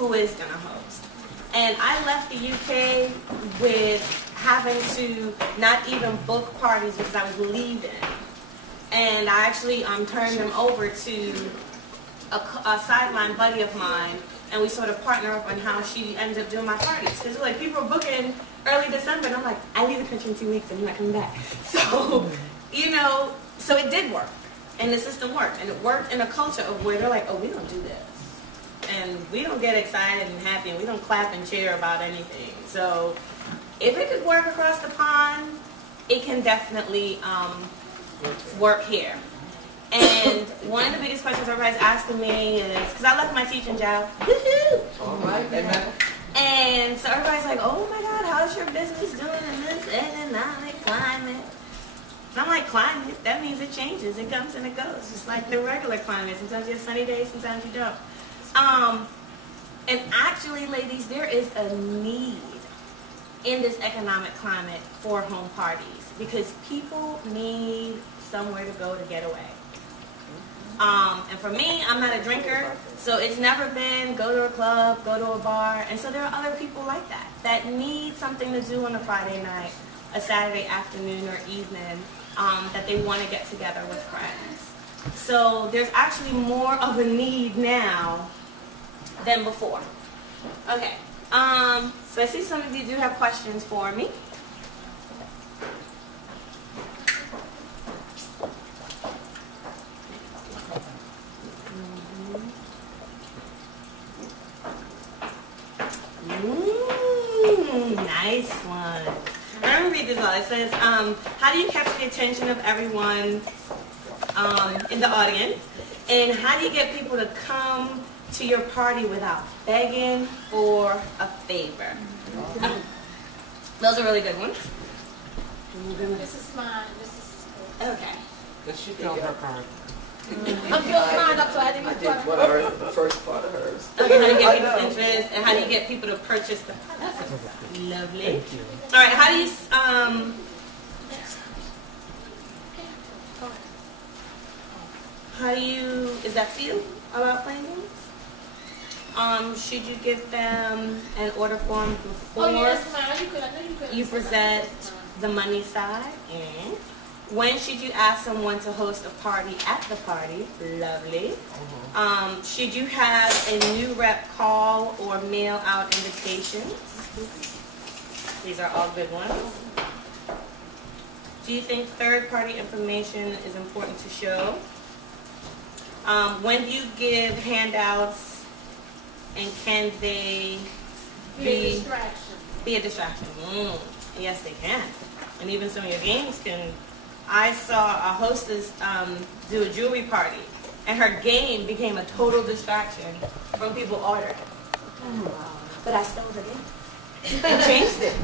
who is going to host. And I left the UK with having to not even book parties because I was leaving. And I actually turned them over to a sideline buddy of mine, and we sort of partner up on how she ended up doing my parties. Because like people were booking early December, and I'm like, I leave the country in 2 weeks, and I'm not coming back. So, you know, so it did work, and the system worked, and it worked in a culture of where they're like, oh, we don't do this, and we don't get excited and happy, and we don't clap and cheer about anything. So, if it could work across the pond, it can definitely work here. And one of the biggest questions everybody's asking me is, because I left my teaching job, woohoo! All right, amen. And so everybody's like, oh my God, how's your business doing in this economic climate? And I'm like, climate, that means it changes. It comes and it goes. Just like the regular climate. Sometimes you have sunny days, sometimes you don't. And actually, ladies, there is a need in this economic climate for home parties because people need somewhere to go to get away. And for me, I'm not a drinker, so it's never been go to a club, go to a bar. And so there are other people like that need something to do on a Friday night, a Saturday afternoon or evening, that they want to get together with friends. So there's actually more of a need now than before. Okay, so I see some of you do have questions for me. Nice one. I'm going to read this all. It says, how do you capture the attention of everyone in the audience? And how do you get people to come to your party without begging for a favor? Those are really good ones. This is mine. This is okay. But she filled her card. I'm filling mine up so I didn't did one of hers, the first part of hers. Okay, how do you get people's interest and how do you get people to purchase the product? Lovely. Thank you. All right, how do you is that feel about playing games? Should you give them an order form before you present the money side? And when should you ask someone to host a party at the party? Lovely. Should you have a new rep call or mail out invitations? These are all good ones. Do you think third-party information is important to show? When do you give handouts, and can they be a distraction? Yes, they can. And even some of your games can. I saw a hostess do a jewelry party, and her game became a total distraction from people ordering. But I stole the game. I changed it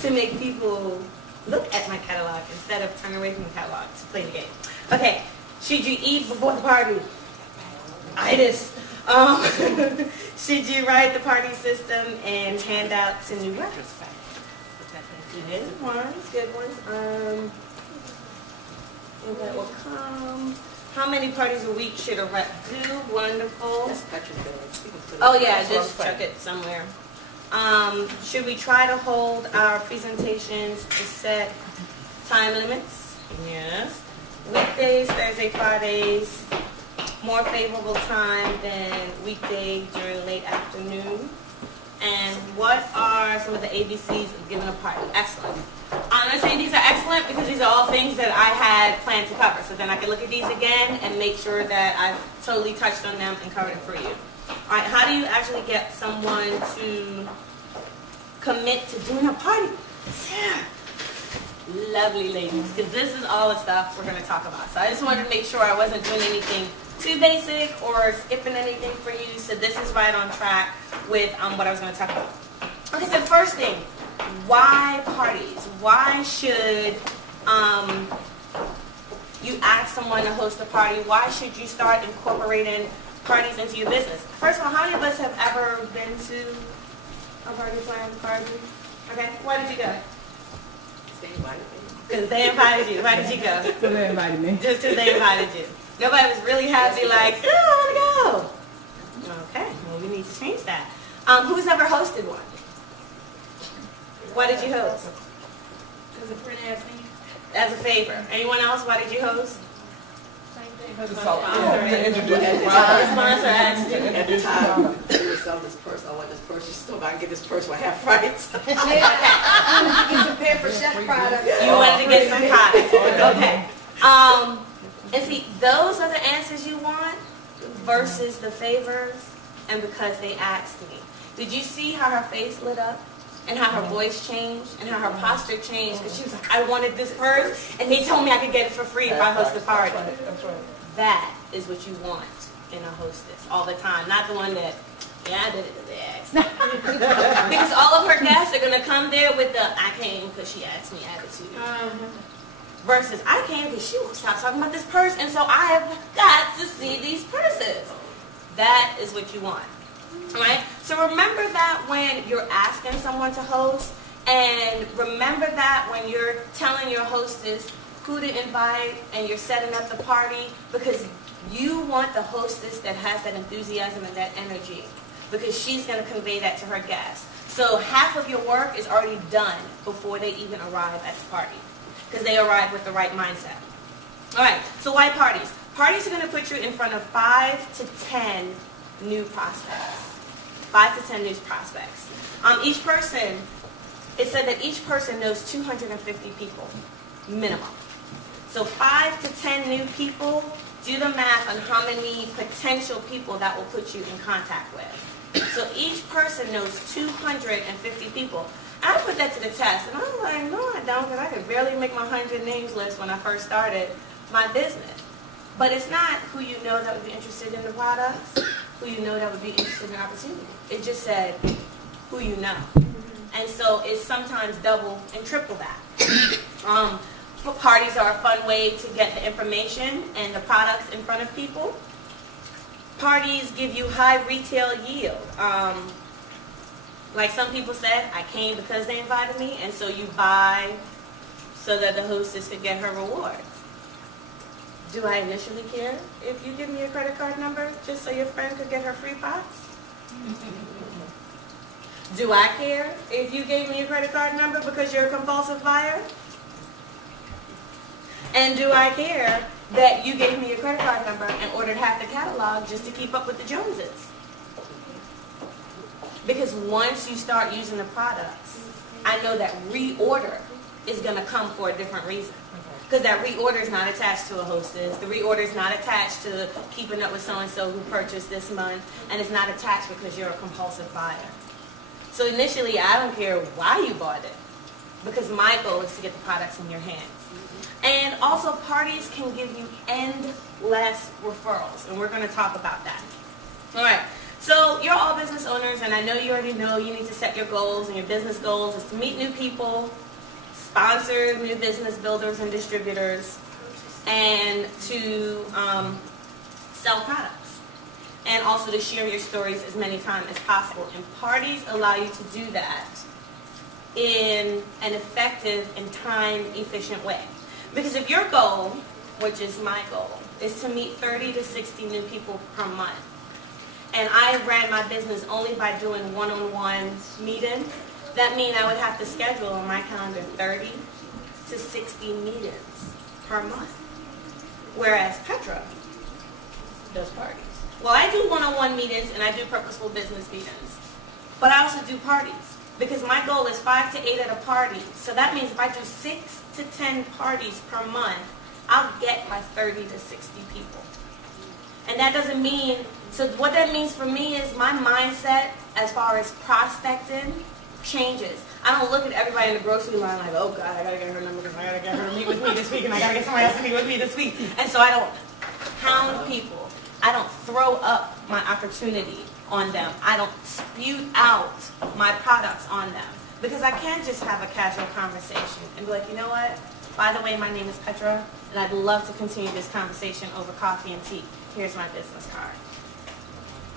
to make people look at my catalog instead of turn away from the catalog to play the game. Okay, should you eat before the party? Itis. Should you write the party system and hand out to new reps? Good ones, good ones. That will come. How many parties a week should a rep do? Wonderful. That's Patrick's bag. Oh yeah, just chuck it somewhere. Should we try to hold our presentations to set time limits? Yes. Weekdays, Thursday, Fridays, more favorable time than weekday during late afternoon. And what are some of the ABCs of giving a party? Excellent. I'm saying these are excellent because these are all things that I had planned to cover. So then I can look at these again and make sure that I've totally touched on them and covered it for you. All right, how do you actually get someone to commit to doing a party? Yeah. Lovely, ladies, because this is all the stuff we're going to talk about. So I just wanted to make sure I wasn't doing anything too basic or skipping anything for you. So this is right on track with what I was going to talk about. Okay, so first thing, why parties? Why should you ask someone to host a party? Why should you start incorporating parties into your business? First of all, how many of us have ever been to a planned party? Okay, why did you go? They invited me. Because they invited you. Why did you go? Because they invited me. Just because they invited you. Nobody was really happy like, oh, I want to go. Okay, well, we need to change that. Who's ever hosted one? Why did you host? Because a friend asked me. As a favor. Anyone else? Why did you host? Same thing. To introduce The sponsor asked you. At the time, they were selling this purse. I want this purse. She still I can get this purse for half price. Get some Pepper Chef products. You wanted to get some products. Okay. And see, those are the answers you want versus the favors and because they asked me. Did you see how her face lit up? And how her voice changed, and how her posture changed, because she was like, I wanted this purse, and he told me I could get it for free if I host a party. That's right. That is what you want in a hostess all the time, not the one that, yeah, I did it because they asked. Because all of her guests are going to come there with the, I came because she asked me attitude. Versus, I came because she won't stop talking about this purse, and so I have got to see these purses. That is what you want. Right? So remember that when you're asking someone to host, and remember that when you're telling your hostess who to invite and you're setting up the party, because you want the hostess that has that enthusiasm and that energy, because she's going to convey that to her guests. So half of your work is already done before they even arrive at the party, because they arrive with the right mindset. All right, so why parties? Parties are going to put you in front of 5 to 10 new prospects. 5 to 10 new prospects. Each person, it said that each person knows 250 people, minimum. So 5 to 10 new people, do the math on how many potential people that will put you in contact with. So each person knows 250 people. I put that to the test, and I'm like, no, I don't, because I could barely make my 100 names list when I first started my business. But it's not who you know that would be interested in the products, who you know that would be interested in the opportunity. It just said who you know. And so it's sometimes double and triple that. Parties are a fun way to get the information and the products in front of people. Parties give you high retail yield. Like some people said, I came because they invited me, and so you buy so that the hostess could get her rewards. Do I initially care if you give me a credit card number just so your friend could get her free pots? Do I care if you gave me a credit card number because you're a compulsive buyer? And do I care that you gave me a credit card number and ordered half the catalog just to keep up with the Joneses? Because once you start using the products, I know that reorder is going to come for a different reason. Because that reorder is not attached to a hostess. The reorder is not attached to keeping up with so-and-so who purchased this month. And it's not attached because you're a compulsive buyer. So initially, I don't care why you bought it. Because my goal is to get the products in your hands. And also, parties can give you endless referrals. And we're going to talk about that. All right. So you're all business owners, and I know you already know you need to set your goals. And your business goals is to meet new people, sponsor new business builders and distributors, and to sell products, and also to share your stories as many times as possible. And parties allow you to do that in an effective and time-efficient way. Because if your goal, which is my goal, is to meet 30 to 60 new people per month, and I ran my business only by doing one-on-one meetings, that means I would have to schedule on my calendar 30 to 60 meetings per month. Whereas Petra does parties. Well, I do one-on-one meetings and I do purposeful business meetings. But I also do parties. Because my goal is 5 to 8 at a party. So that means if I do 6 to 10 parties per month, I'll get my 30 to 60 people. And that doesn't mean, so what that means for me is my mindset as far as prospecting changes. I don't look at everybody in the grocery line like, oh God, I gotta get her number because I gotta get her to meet with me this week and I gotta get somebody else to meet with me this week. And so I don't pound people. I don't throw up my opportunity on them. I don't spew out my products on them. Because I can't just have a casual conversation and be like, you know what? By the way, my name is Petra and I'd love to continue this conversation over coffee and tea. Here's my business card.